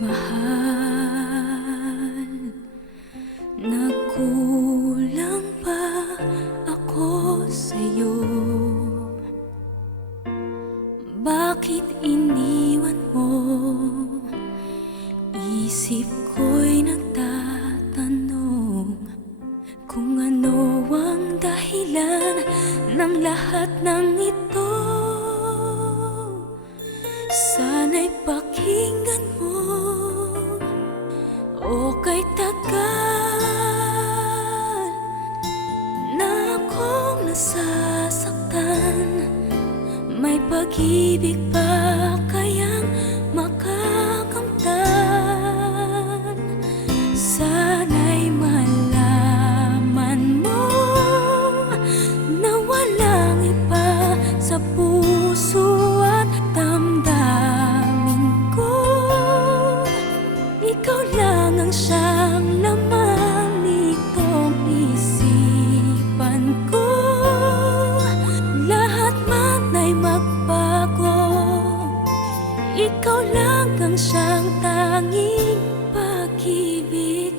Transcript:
mahal. Nagkulang ba ako sa'yo? Bakit iniwan mo? Isip ko'y nagtatanong kung ano ang dahilan ng lahat ng ito. Sana'y pakinggan mo o kay tagal na akong nasasaktan. May pag-ibig pa kayang makakamtan? Sana'y malaman mo na walang iba sa puso at damdamin ko. Ikaw lang ang siyang laman nitong isipan ko. Lahat man ay magbago, ikaw lang ang siyang tanging pag-ibig